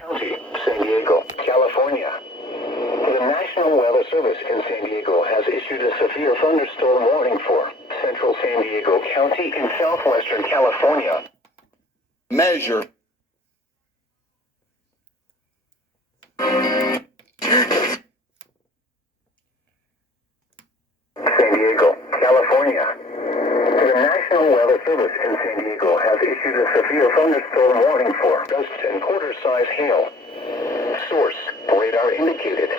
County, San Diego, California. The National Weather Service in San Diego has issued a severe thunderstorm warning for central San Diego County in southwestern California. Measure. San Diego, California. The National Weather Service in San Diego has issued a severe thunderstorm warning for gust and quarter-size hail. Source, radar indicated.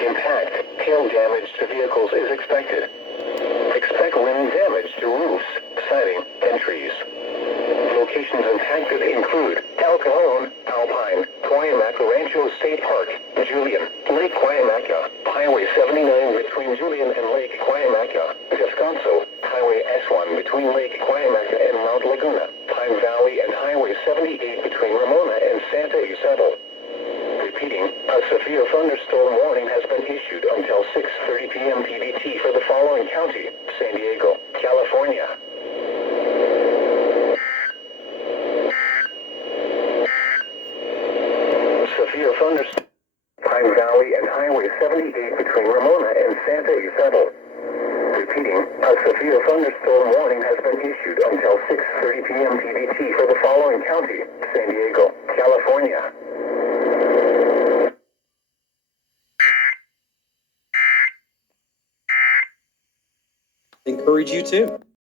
Impact, hail damage to vehicles is expected. Expect wind damage to roofs, siding, and trees. Locations impacted include El Cajon, Alpine, Cuyamaca Rancho State Park, Julian, Lake Cuyamaca, Highway 79 between Julian and Lake Cuyamaca, Descanso, Highway S1 between Lake Cuyamaca and Mount Laguna, Pine Valley and Highway 78 between Ramona and Santa Isabel. Repeating, a severe thunderstorm warning has been issued until 6:30 p.m. PDT for the following county: San Diego, California. Severe thunderstorm. Pine Valley and Highway 78 between Ramona and Santa Isabel. Repeating, a severe thunderstorm warning has been issued until 6:30 p.m. PDT for the following county: San Diego, California. Encourage you to.